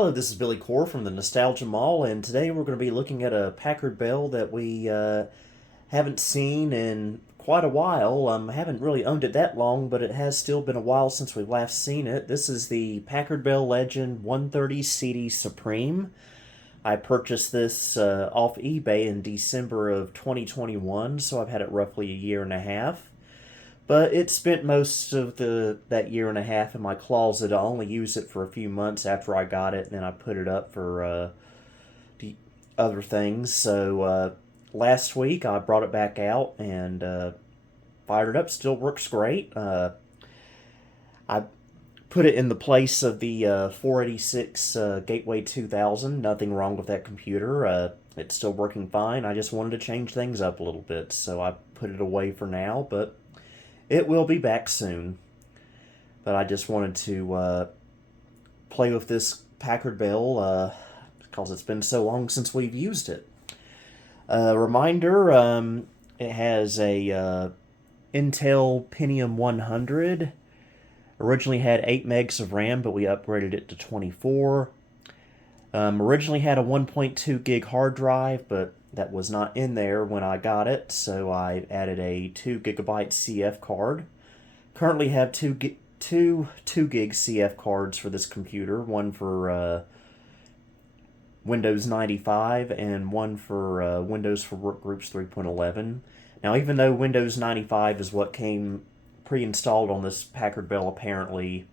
Hello, this is Billy Core from the Nostalgia Mall, and today we're going to be looking at a Packard Bell that we haven't seen in quite a while. Haven't really owned it that long, but it has still been a while since we've last seen it. This is the Packard Bell Legend 130 CD Supreme. I purchased this off eBay in December of 2021, so I've had it roughly a year and a half. But it spent most of that year and a half in my closet. I only used it for a few months after I got it, and then I put it up for the other things. So last week I brought it back out and fired it up. Still works great. I put it in the place of the 486 Gateway 2000. Nothing wrong with that computer. It's still working fine. I just wanted to change things up a little bit, so I put it away for now, but it will be back soon. But I just wanted to play with this Packard Bell because it's been so long since we've used it. Reminder, it has a Intel Pentium 100. Originally had 8 megs of RAM, but we upgraded it to 24. Originally had a 1.2 gig hard drive, but that was not in there when I got it, so I added a 2 gigabyte CF card. Currently have two 2 gig CF cards for this computer, one for Windows 95 and one for Windows for Workgroups 3.11. Now, even though Windows 95 is what came pre-installed on this Packard Bell, apparently,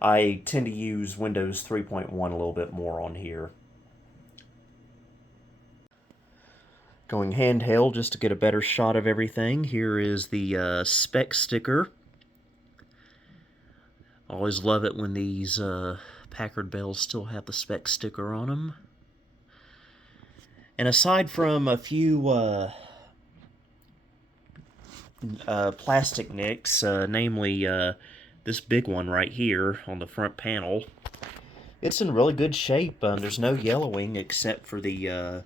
I tend to use Windows 3.1 a little bit more on here. Going handheld just to get a better shot of everything. Here is the spec sticker. Always love it when these Packard Bells still have the spec sticker on them. And aside from a few plastic nicks, namely this big one right here on the front panel, it's in really good shape. There's no yellowing except for the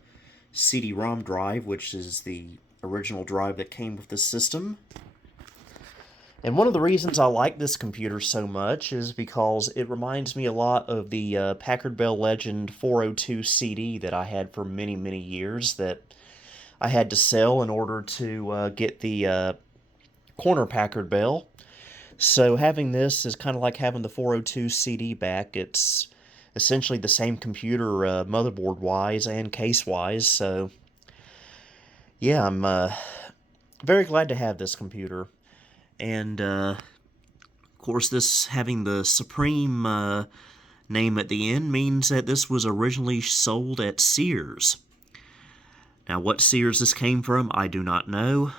CD-ROM drive, which is the original drive that came with the system. And one of the reasons I like this computer so much is because it reminds me a lot of the Packard Bell Legend 402 CD that I had for many, many years that I had to sell in order to get the corner Packard Bell. So having this is kind of like having the 402 CD back. It's essentially the same computer motherboard-wise and case-wise, so yeah, I'm very glad to have this computer. And, of course, this having the Supreme name at the end means that this was originally sold at Sears. Now, what Sears this came from, I do not know.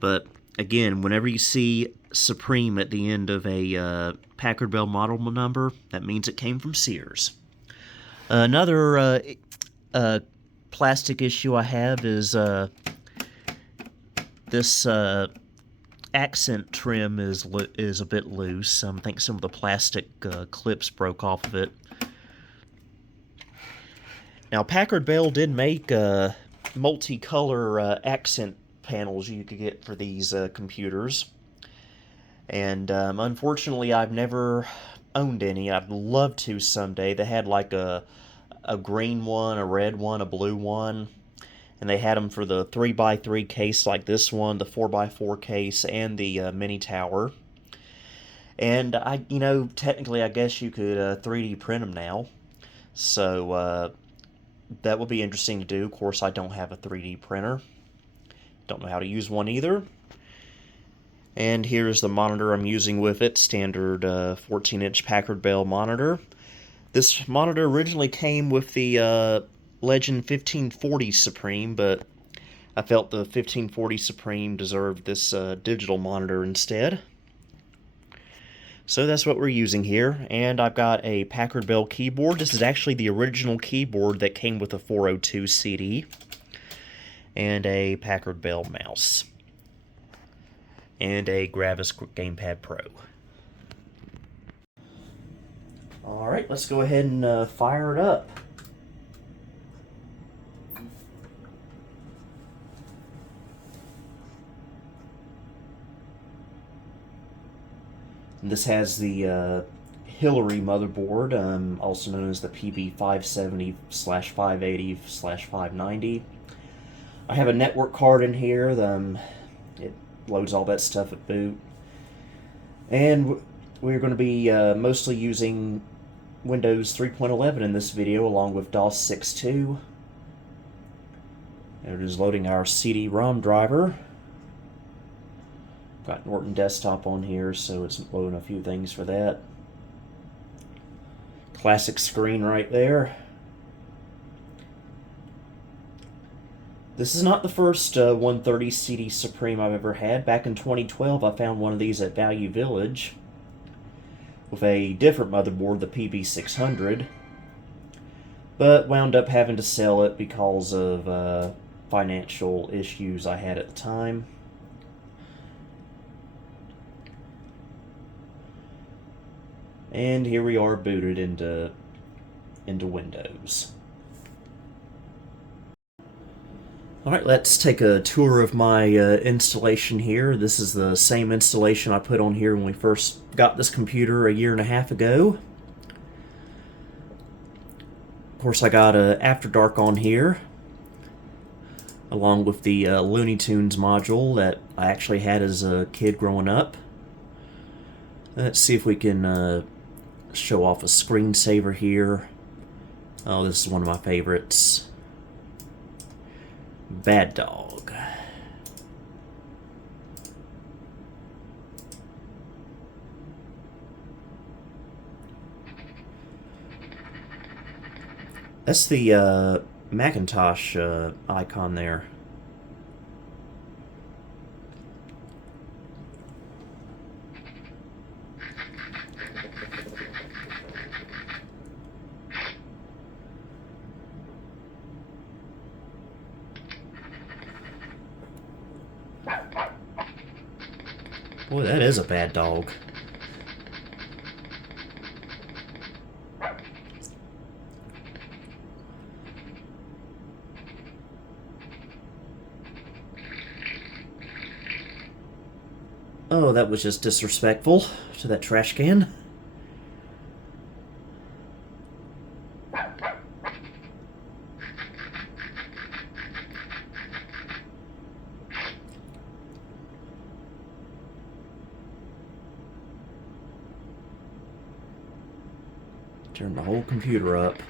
But, again, whenever you see Supreme at the end of a Packard Bell model number, that means it came from Sears. Another plastic issue I have is this accent trim is a bit loose. I think some of the plastic clips broke off of it. Now, Packard Bell did make multicolor accent panels you could get for these computers. And unfortunately, I've never owned any. I'd love to someday. They had like a green one, a red one, a blue one. And they had them for the 3x3 case like this one, the 4x4 case, and the mini tower. And technically, I guess you could 3D print them now. So that would be interesting to do. Of course, I don't have a 3D printer. Don't know how to use one either. And here's the monitor I'm using with it, standard 14-inch Packard Bell monitor. This monitor originally came with the Legend 1540 Supreme, but I felt the 1540 Supreme deserved this digital monitor instead. So that's what we're using here, and I've got a Packard Bell keyboard. This is actually the original keyboard that came with the 402 CD, and a Packard Bell mouse, and a Gravis Gamepad Pro. Alright, let's go ahead and fire it up. This has the Hillary motherboard, also known as the PB570/580/590. I have a network card in here. It loads all that stuff at boot. And we're going to be mostly using Windows 3.11 in this video, along with DOS 6.2. It is loading our CD-ROM driver. Got Norton Desktop on here, so it's loading a few things for that. Classic screen right there. This is not the first 130 CD Supreme I've ever had. Back in 2012, I found one of these at Value Village with a different motherboard, the PB600, but wound up having to sell it because of financial issues I had at the time. And here we are booted into Windows. Alright, let's take a tour of my installation here. This is the same installation I put on here when we first got this computer a year and a half ago. Of course, I got After Dark on here, along with the Looney Tunes module that I actually had as a kid growing up. Let's see if we can show off a screensaver here. Oh, this is one of my favorites. Bad Dog. That's the Macintosh icon there. Boy, that is a bad dog. Oh, that was just disrespectful to that trash can. Turn the whole computer up.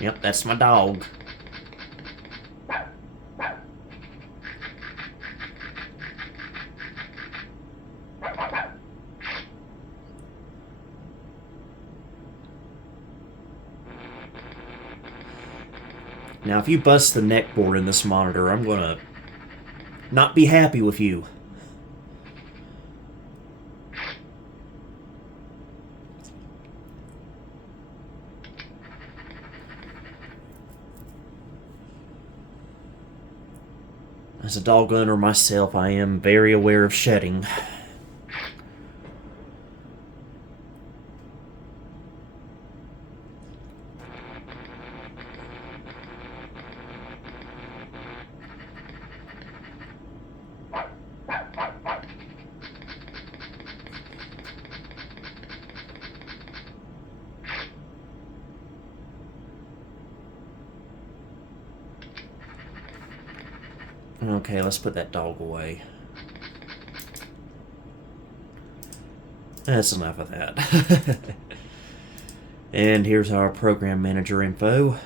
Yep, that's my dog. Now, if you bust the neck board in this monitor, I'm gonna not be happy with you. As a dog owner myself, I am very aware of shedding. Okay, let's put that dog away. That's enough of that. And here's our program manager info.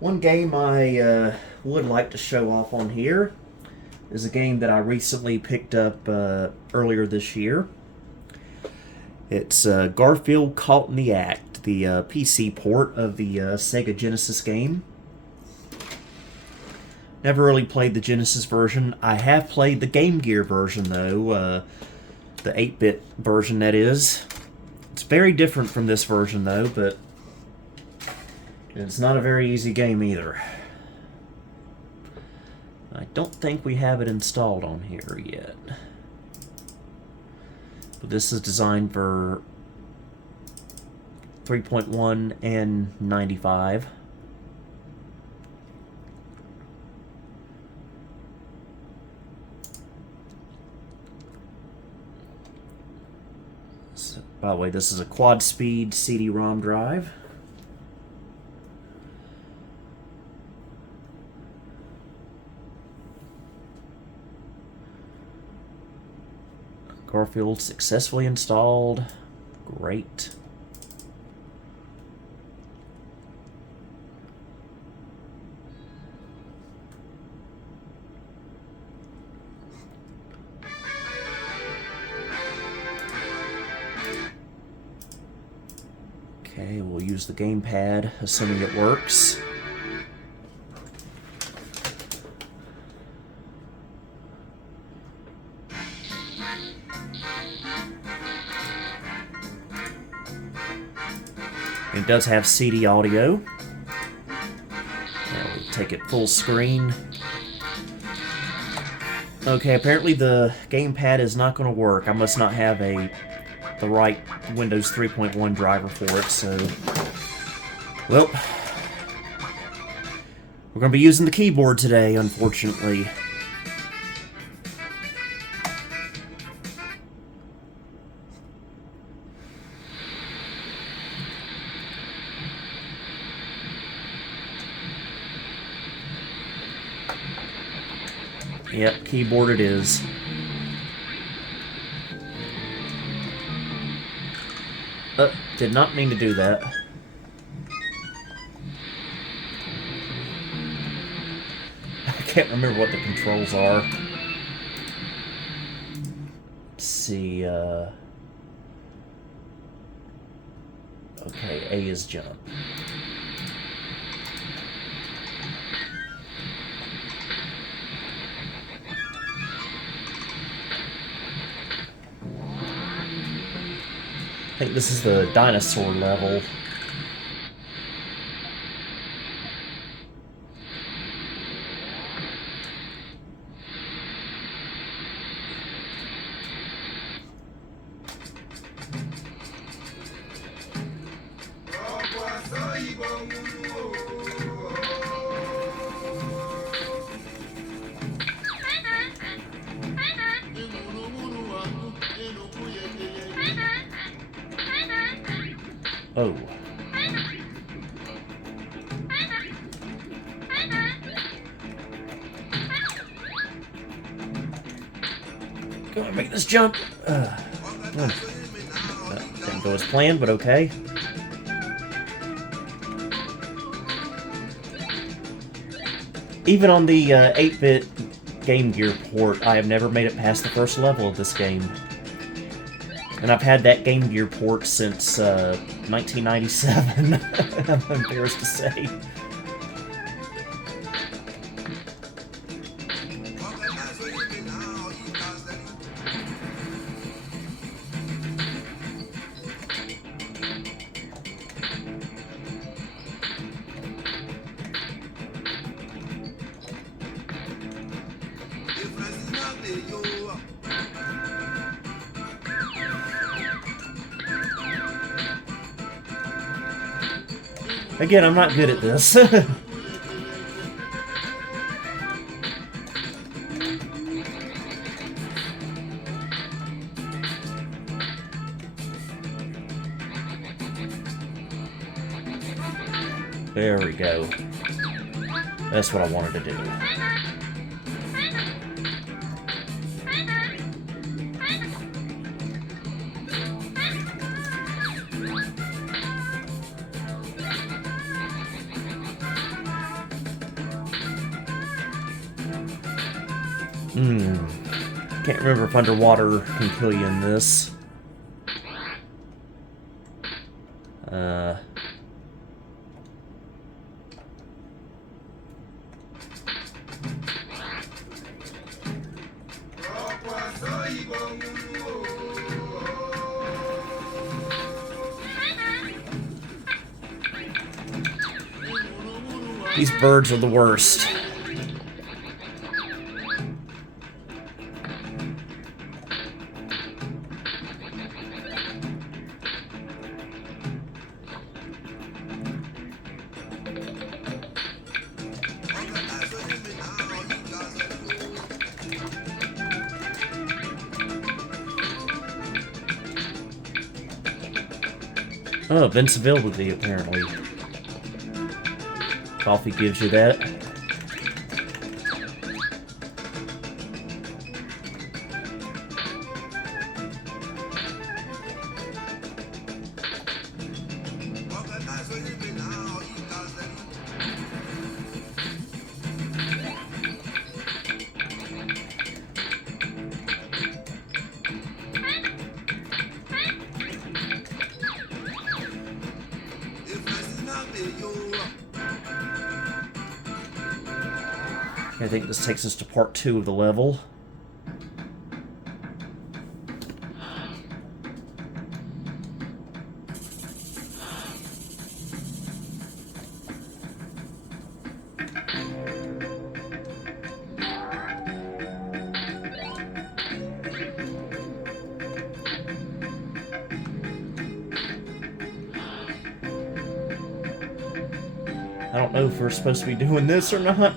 One game I would like to show off on here is a game that I recently picked up earlier this year. It's Garfield Caught in the Act, the PC port of the Sega Genesis game. Never really played the Genesis version. I have played the Game Gear version, though. The 8-bit version, that is. It's very different from this version, though, but it's not a very easy game either. I don't think we have it installed on here yet. But this is designed for 3.1 and 95. By the way, this is a quad-speed CD-ROM drive. Garfield successfully installed. Great. Okay, we'll use the gamepad, assuming it works. It does have CD audio. Now we'll take it full screen. Okay, apparently the gamepad is not going to work. I must not have the right Windows 3.1 driver for it, so... Well, we're going to be using the keyboard today, unfortunately. Yep, keyboard it is. Did not mean to do that. I can't remember what the controls are. Let's see, okay, A is jump. I think this is the dinosaur level. Oh. Go on, make this jump. Didn't go as planned, but okay. Even on the 8-bit Game Gear port, I have never made it past the first level of this game. And I've had that Game Gear port since 1997, I'm embarrassed to say. Again, I'm not good at this. There we go. That's what I wanted to do. Can't remember if underwater can kill you in this. These birds are the worst. Oh, invincibility, apparently. Coffee gives you that. I think this takes us to part 2 of the level. I don't know if we're supposed to be doing this or not.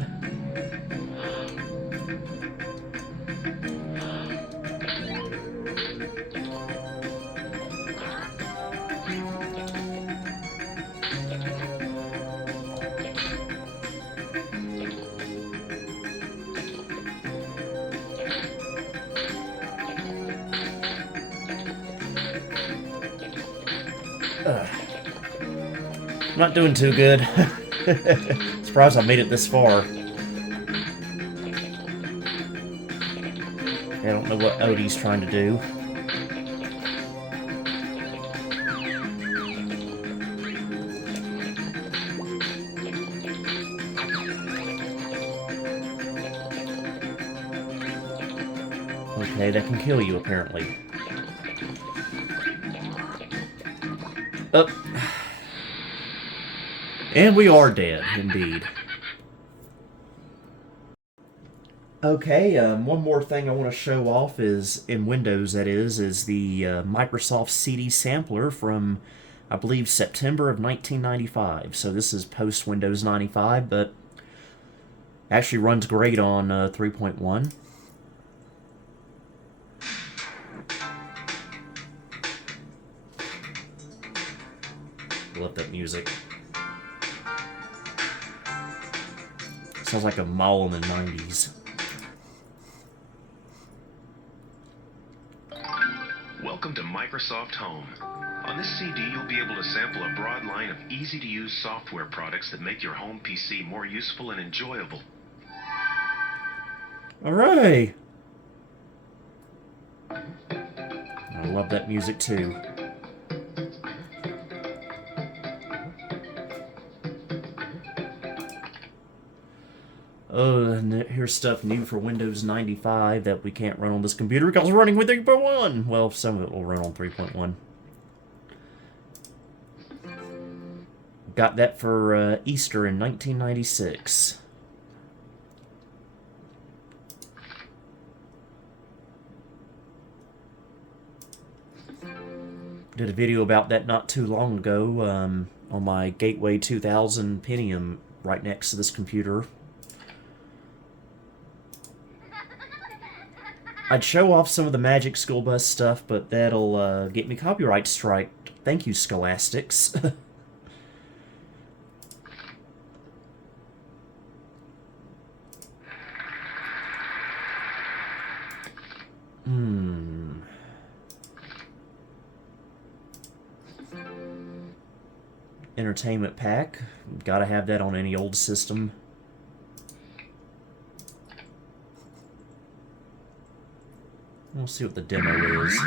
I'm not doing too good. Surprised I made it this far. I don't know what Odie's trying to do. Okay, that can kill you, apparently. Up. And we are dead, indeed. Okay, one more thing I want to show off is, in Windows that is the Microsoft CD sampler from, I believe, September of 1995. So this is post-Windows 95, but actually runs great on 3.1. Love that music. Sounds like a mall in the 90s. Welcome to Microsoft Home. On this CD, you'll be able to sample a broad line of easy-to-use software products that make your home PC more useful and enjoyable. Alright! I love that music too. Oh, and here's stuff new for Windows 95 that we can't run on this computer because we're running with 3.1. Well, some of it will run on 3.1. Got that for Easter in 1996. Did a video about that not too long ago on my Gateway 2000 Pentium right next to this computer. I'd show off some of the Magic School Bus stuff, but that'll get me copyright striked. Thank you, Scholastics. Entertainment pack. Gotta have that on any old system. We'll see what the demo is.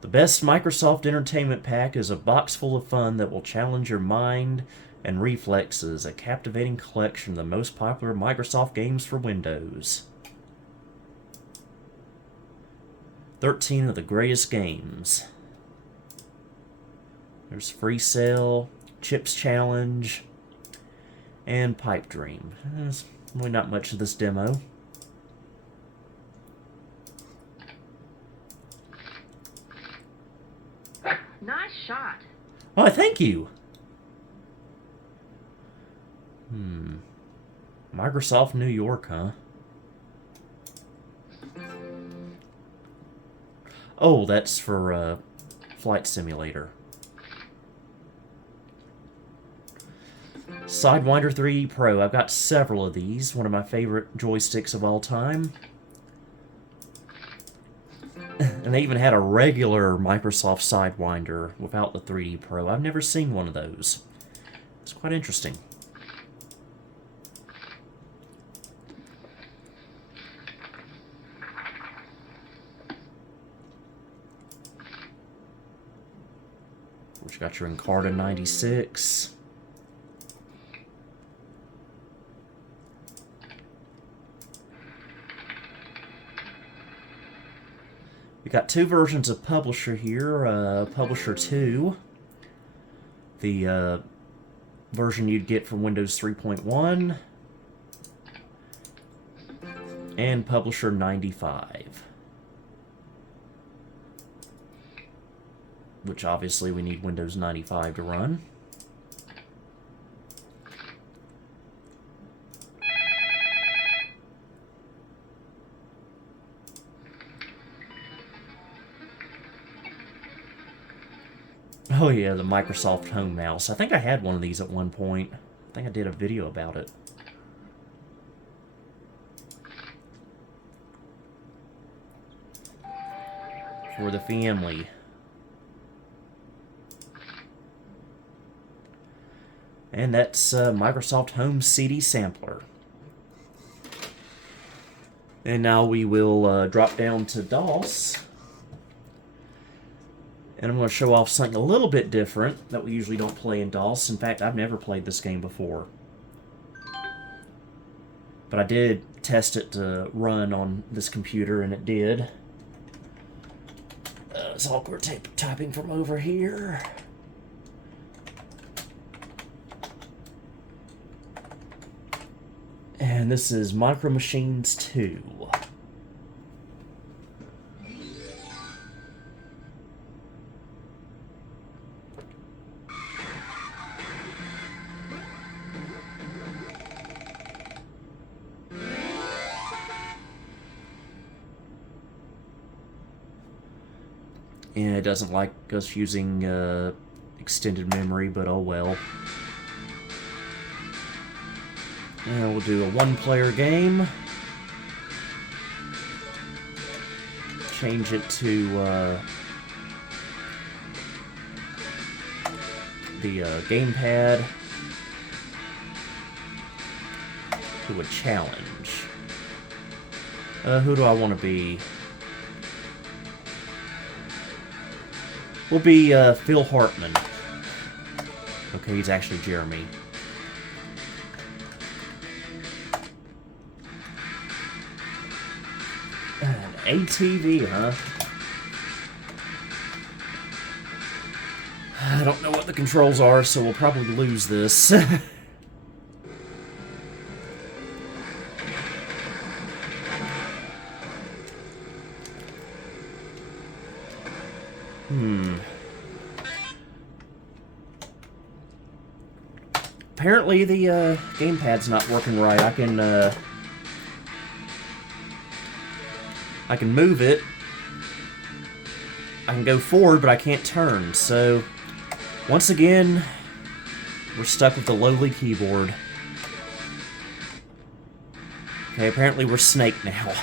The best Microsoft Entertainment Pack is a box full of fun that will challenge your mind and reflexes. A captivating collection of the most popular Microsoft games for Windows. 13 of the greatest games. There's Free Sale, Chips Challenge, and Pipe Dream. There's really not much of this demo. Nice shot. Oh, thank you. Microsoft New York, huh? Oh, that's for Flight Simulator. Sidewinder 3D Pro. I've got several of these. One of my favorite joysticks of all time. And they even had a regular Microsoft Sidewinder without the 3D Pro. I've never seen one of those. It's quite interesting. Which got your Encarta 96. We got two versions of Publisher here. Publisher 2, the version you'd get from Windows 3.1, and Publisher 95, which obviously we need Windows 95 to run. Oh yeah, the Microsoft Home Mouse. I think I had one of these at one point. I think I did a video about it. For the family. And that's Microsoft Home CD Sampler. And now we will drop down to DOS. And I'm going to show off something a little bit different that we usually don't play in DOS. In fact, I've never played this game before. But I did test it to run on this computer, and it did. It's awkward typing from over here. And this is Micro Machines 2. And it doesn't like us using extended memory, but oh well. And we'll do a one-player game. Change it to the gamepad. Do a challenge. Who do I want to be? We'll be Phil Hartman. Okay, he's actually Jeremy. An ATV, huh? I don't know what the controls are, so we'll probably lose this. Apparently the gamepad's not working right. I can move it. I can go forward, but I can't turn. So, once again, we're stuck with the lowly keyboard. Okay, apparently we're Snake now.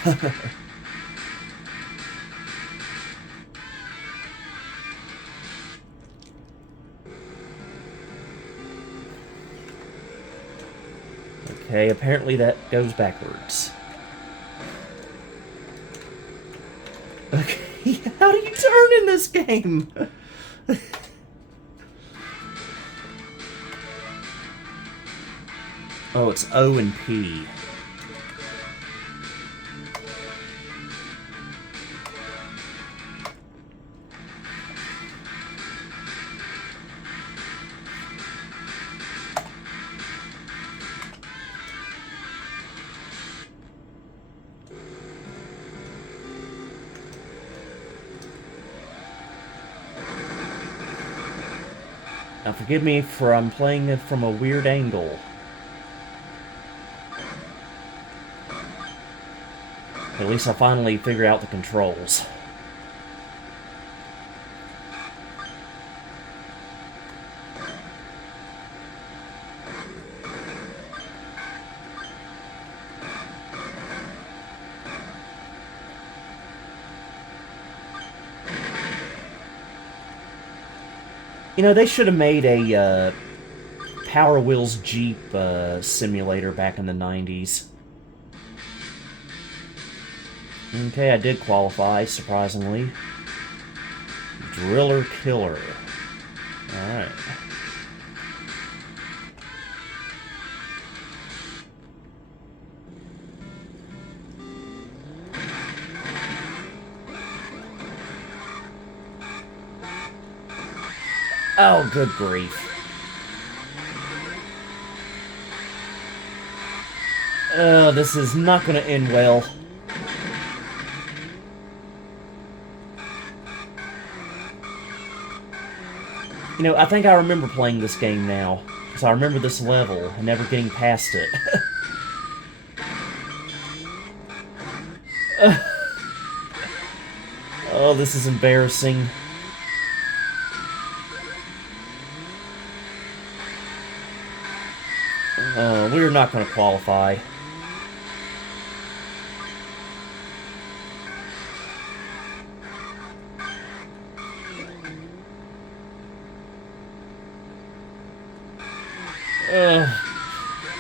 Okay, apparently that goes backwards. Okay, how do you turn in this game? Oh, it's O and P. Now forgive me for I'm playing it from a weird angle. At least I finally figured out the controls. You know, they should have made a Power Wheels Jeep simulator back in the 90s. Okay, I did qualify, surprisingly. Driller Killer. Alright. Oh, good grief. This is not going to end well. You know, I think I remember playing this game now, because I remember this level and never getting past it. Oh, this is embarrassing. We're not going to qualify.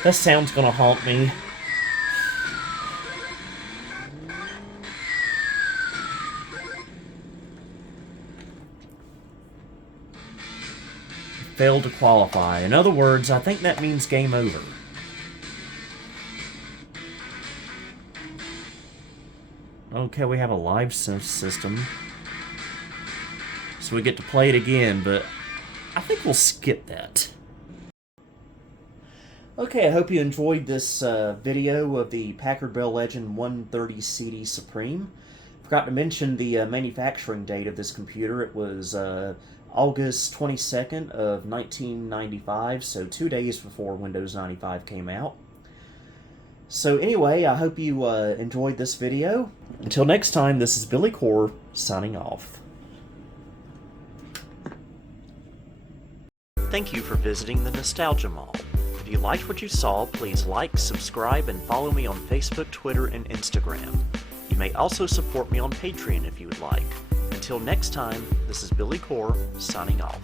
That sound's gonna haunt me. Failed to qualify. In other words, I think that means game over. Okay, we have a live system. So we get to play it again, but I think we'll skip that. Okay, I hope you enjoyed this video of the Packard Bell Legend 130 CD Supreme. Forgot to mention the manufacturing date of this computer. It was August 22nd of 1995, so 2 days before Windows 95 came out. So anyway, I hope you enjoyed this video. Until next time, this is Billy Core signing off. Thank you for visiting the Nostalgia Mall. If you liked what you saw, please like, subscribe, and follow me on Facebook, Twitter, and Instagram. You may also support me on Patreon if you would like. Until next time, this is Billy Core, signing off.